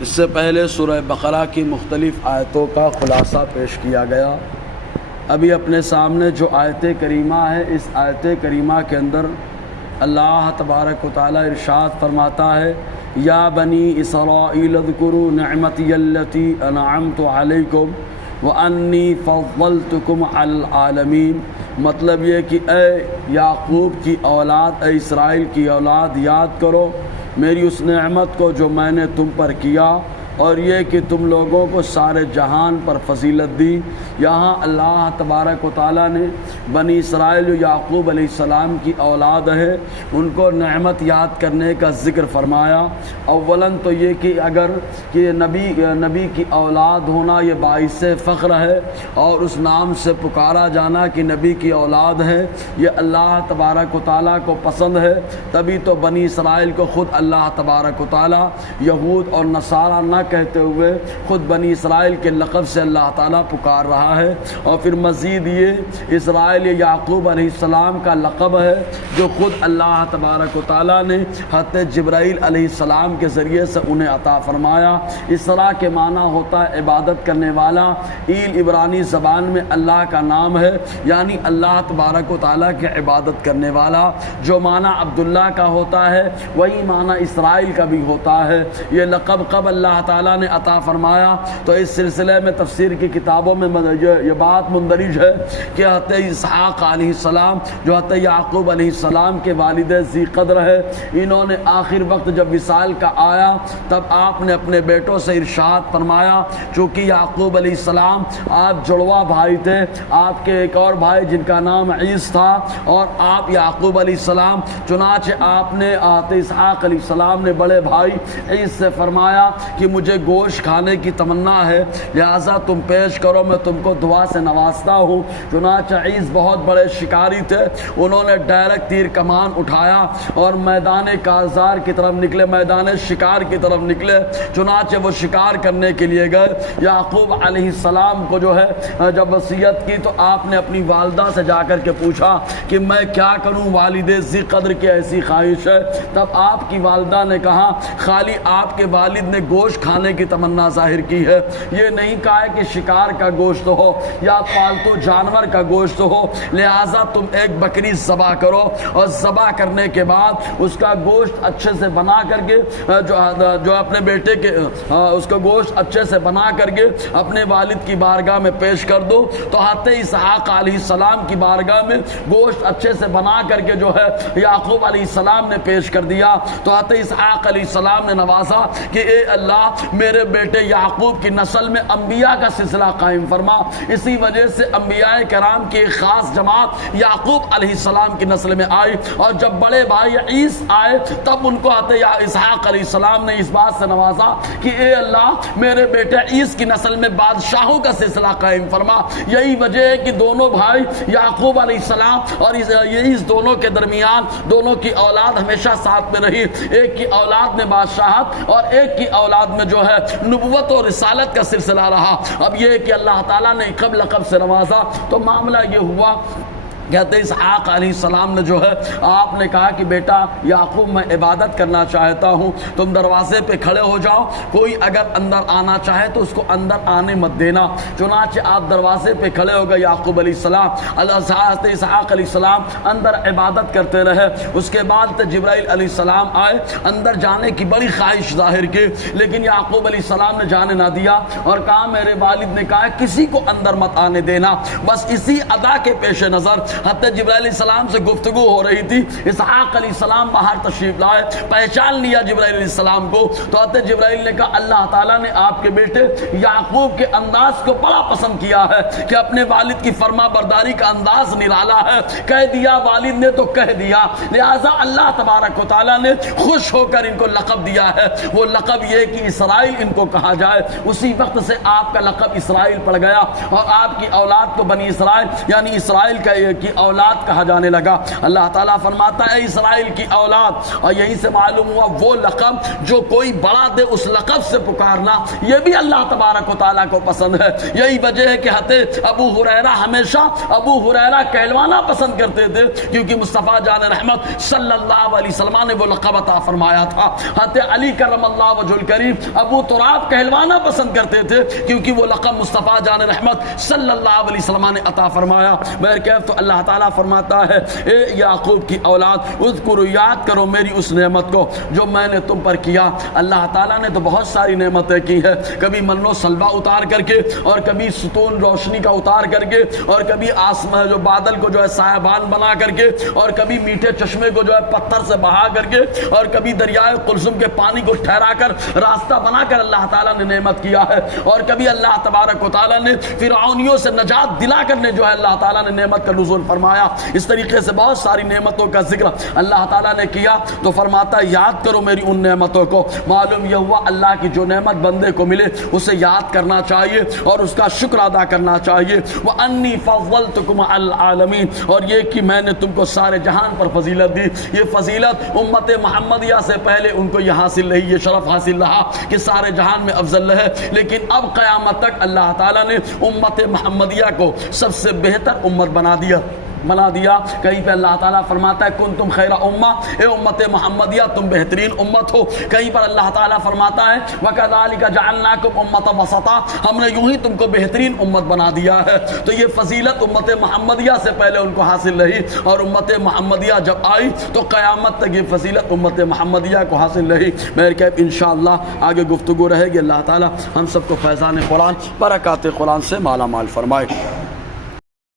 اس سے پہلے سورہ بقرہ کی مختلف آیتوں کا خلاصہ پیش کیا گیا۔ ابھی اپنے سامنے جو آیت کریمہ ہے، اس آیت کریمہ کے اندر اللہ تبارک و تعالی ارشاد فرماتا ہے، یا بنی اسرائیل اذکروا نعمتی التی انعمت علیکم وانی فضلتکم علی العالمین۔ مطلب یہ کہ اے یعقوب کی اولاد، اے اسرائیل کی اولاد، یاد کرو میری اس نعمت کو جو میں نے تم پر کیا، اور یہ کہ تم لوگوں کو سارے جہان پر فضیلت دی۔ یہاں اللہ تبارک و تعالیٰ نے بنی اسرائیل جو یعقوب علیہ السلام کی اولاد ہے ان کو نعمت یاد کرنے کا ذکر فرمایا۔ اولاً تو یہ کہ اگر کہ نبی کی اولاد ہونا یہ باعث فخر ہے، اور اس نام سے پکارا جانا کہ نبی کی اولاد ہے یہ اللہ تبارک و تعالیٰ کو پسند ہے، تبھی تو بنی اسرائیل کو خود اللہ تبارک و تعالیٰ یہود اور نصارہ نہ کہتے ہوئے خود بنی اسرائیل کے لقب سے اللہ تعالیٰ پکار رہا ہے۔ اور پھر مزید یہ اسرائیل یعقوب علیہ السلام کا لقب ہے جو خود اللہ تبارک و تعالیٰ نے حضرت جبرائیل علیہ السلام کے ذریعے سے انہیں عطا فرمایا۔ اسرا کے معنی ہوتا ہے عبادت کرنے والا۔ ایل عبرانی زبان میں اللہ کا نام ہے، یعنی اللہ تبارک و تعالیٰ کی عبادت کرنے والا۔ جو معنی عبداللہ کا ہوتا ہے وہی معنی اسرائیل کا بھی ہوتا ہے۔ یہ لقب کب اللہ تعالیٰ نے عطا فرمایا؟ تو اس سلسلے میں تفسیر کی کتابوں میں یہ بات مندرج ہے کہ حضرت اسحاق علیہ السلام جو حضرت یعقوب علیہ السلام کے والد ذی قدر ہے، انہوں نے آخر وقت جب وصال کا آیا تب آپ نے اپنے بیٹوں سے ارشاد فرمایا، چونکہ یعقوب علیہ السلام آپ جڑواں بھائی تھے، آپ کے ایک اور بھائی جن کا نام عیس تھا، اور آپ یعقوب علیہ السلام، چنانچہ آپ نے حضرت اسحاق علیہ السلام نے بڑے بھائی عیس سے فرمایا کہ مجھے گوشت کھانے کی تمنا ہے، لہٰذا تم پیش کرو، میں تم کو دعا سے نوازتا ہوں۔ چنانچہ عیس بہت بڑے شکاری تھے، انہوں نے ڈائریکٹ تیر کمان اٹھایا اور میدان کارزار کی طرف نکلے، میدان شکار کی طرف نکلے۔ چنانچہ وہ شکار کرنے کے لیے گئے۔ یعقوب علیہ السلام کو جو ہے جب وصیت کی تو آپ نے اپنی والدہ سے جا کر کے پوچھا کہ میں کیا کروں، والد ذی قدر کی ایسی خواہش ہے۔ تب آپ کی والدہ نے کہا خالی آپ کے والد نے گوشت کھانے کی تمنا ظاہر کی ہے، یہ نہیں کہا ہے کہ شکار کا گوشت ہو یا پالتو جانور کا گوشت ہو، لہٰذا تم ایک بکری ذبح کرو، اور ذبح کرنے کے بعد اس کا گوشت اچھے سے بنا کر کے جو اپنے بیٹے کے اس کا گوشت اچھے سے بنا کر کے اپنے والد کی بارگاہ میں پیش کر دو۔ تو حضرت اسحاق علیہ السلام کی بارگاہ میں گوشت اچھے سے بنا کر کے جو ہے یعقوب علیہ السلام نے پیش کر دیا۔ تو حضرت اسحاق علیہ السلام نے نوازا کہ اے اللہ میرے بیٹے یعقوب کی نسل میں انبیاء کا سلسلہ قائم فرما۔ اسی وجہ سے انبیاء کرام کی ایک خاص جماعت یعقوب علیہ السلام کی نسل میں آئی، اور جب بڑے بھائی عیس آئے تب ان کو حضرت اسحاق علیہ السلام نے اس بات سے نوازا کہ اے اللہ میرے بیٹے عیس کی نسل میں بادشاہوں کا سلسلہ قائم فرما۔ یہی وجہ ہے کہ دونوں بھائی یعقوب علیہ السلام اور عیس دونوں کے درمیان دونوں کی اولاد ہمیشہ ساتھ میں رہی۔ ایک کی اولاد میں بادشاہت اور ایک کی اولاد میں جو ہے نبوت اور رسالت کا سلسلہ رہا۔ اب یہ کہ اللہ تعالیٰ نے قبل لقب سے نوازا تو معاملہ یہ ہوا کہتے اسحاق علیہ السلام نے جو ہے آپ نے کہا کہ بیٹا یعقوب میں عبادت کرنا چاہتا ہوں، تم دروازے پہ کھڑے ہو جاؤ، کوئی اگر اندر آنا چاہے تو اس کو اندر آنے مت دینا۔ چنانچہ آپ دروازے پہ کھڑے ہو گئے، یعقوب علیہ السلام حضرت اسحاق علیہ السلام اندر عبادت کرتے رہے۔ اس کے بعد جبرائیل علیہ السلام آئے، اندر جانے کی بڑی خواہش ظاہر کی، لیکن یعقوب علیہ السلام نے جانے نہ دیا اور کہا میرے والد نے کہا کسی کو اندر مت آنے دینا۔ بس اسی ادا کے پیش نظر حضرت جبرائیل علیہ السلام سے گفتگو ہو رہی تھی۔ اسحاق علیہ السلام باہر تشریف لائے، پہچان لیا جبرائیل علیہ السلام کو، تو حضرت جبرائیل نے کہا اللہ تعالیٰ نے آپ کے بیٹے یعقوب کے انداز کو بڑا پسند کیا ہے کہ اپنے والد کی فرما برداری کا انداز نرالا ہے، کہہ دیا والد نے تو کہہ دیا، لہٰذا اللہ تبارک و تعالیٰ نے خوش ہو کر ان کو لقب دیا ہے۔ وہ لقب یہ کہ اسرائیل ان کو کہا جائے، اسی وقت سے آپ کا لقب اسرائیل پڑ گیا، اور آپ کی اولاد کو بنی اسرائیل یعنی اسرائیل کا کی اولاد کہا جانے لگا۔ اللہ تعالیٰ فرماتا ہے اے اسرائیل کی اولاد، اور یہیں سے معلوم ہوا وہ لقب جو کوئی بڑا دے اس لقب سے پکارنا یہ بھی اللہ تبارک و تعالیٰ کو پسند ہے۔ یہی وجہ ہے کہ حضرت ابو ہریرہ ہمیشہ ابو ہریرہ کہلوانا پسند کرتے تھے، کیونکہ مصطفیٰ جان رحمت صلی اللہ علیہ وسلم نے وہ لقب عطا فرمایا تھا۔ حضرت علی کرم اللہ وجہ الکریم ابو تراب کہلوانا پسند کرتے تھے، کیونکہ وہ لقب مصطفیٰ جان رحمت صلی اللہ علیہ وسلم نے عطا فرمایا۔ بہرکیف تو اللہ تعالیٰ فرماتا ہے اے یعقوب کی اولاد اذکروا، یاد کرو میری اس نعمت کو جو میں نے تم پر کیا۔ اللہ تعالیٰ نے تو بہت ساری نعمتیں کی ہیں، کبھی من و سلوہ اتار کر کے، اور کبھی ستون روشنی کا اتار کر کے، اور کبھی آسمان جو بادل کو جو ہے سایبان بنا کر کے، اور کبھی میٹھے چشمے کو جو ہے پتھر سے بہا کر کے، اور کبھی دریائے قلزم کے پانی کو ٹھہرا کر راستہ بنا کر اللہ تعالیٰ نے نعمت کیا ہے، اور کبھی اللہ تبارک و تعالیٰ نے فرعونیوں سے نجات دلا کرنے جو ہے اللہ تعالیٰ نے نعمت کا نزول فرمایا۔ اس طریقے سے بہت ساری نعمتوں کا ذکر اللہ تعالیٰ نے کیا، تو فرماتا ہے یاد کرو میری ان نعمتوں کو۔ معلوم یہ ہوا اللہ کی جو نعمت بندے کو ملے اسے یاد کرنا چاہیے اور اس کا شکر ادا کرنا چاہیے۔ وَأَنِّي فَضَّلْتُكُمْ عَلَى الْعَالَمِينَ، اور یہ کہ میں نے تم کو سارے جہان پر فضیلت دی۔ یہ فضیلت امت محمدیہ سے پہلے ان کو یہ حاصل رہی، یہ شرف حاصل رہا کہ سارے جہان میں افضل ہے، لیکن اب قیامت تک اللہ تعالیٰ نے امت محمدیہ کو سب سے بہتر امت بنا دیا۔ کہیں پہ اللہ تعالیٰ فرماتا ہے کنتم خیر امہ، اے امت محمدیہ تم بہترین امت ہو۔ کہیں پر اللہ تعالیٰ فرماتا ہے وَكَذَلِكَ جَعَلْنَاكُمْ أُمَّةً وَسَطًا، ہم نے یوں ہی تم کو بہترین امت بنا دیا ہے۔ تو یہ فضیلت امت محمدیہ سے پہلے ان کو حاصل رہی، اور امت محمدیہ جب آئی تو قیامت تک یہ فضیلت امت محمدیہ کو حاصل رہی۔ میرے کہتے انشاءاللہ آگے گفتگو رہے گی۔ اللہ تعالیٰ ہم سب کو فیضان قرآن برکات قرآن سے مالا مال فرمائے۔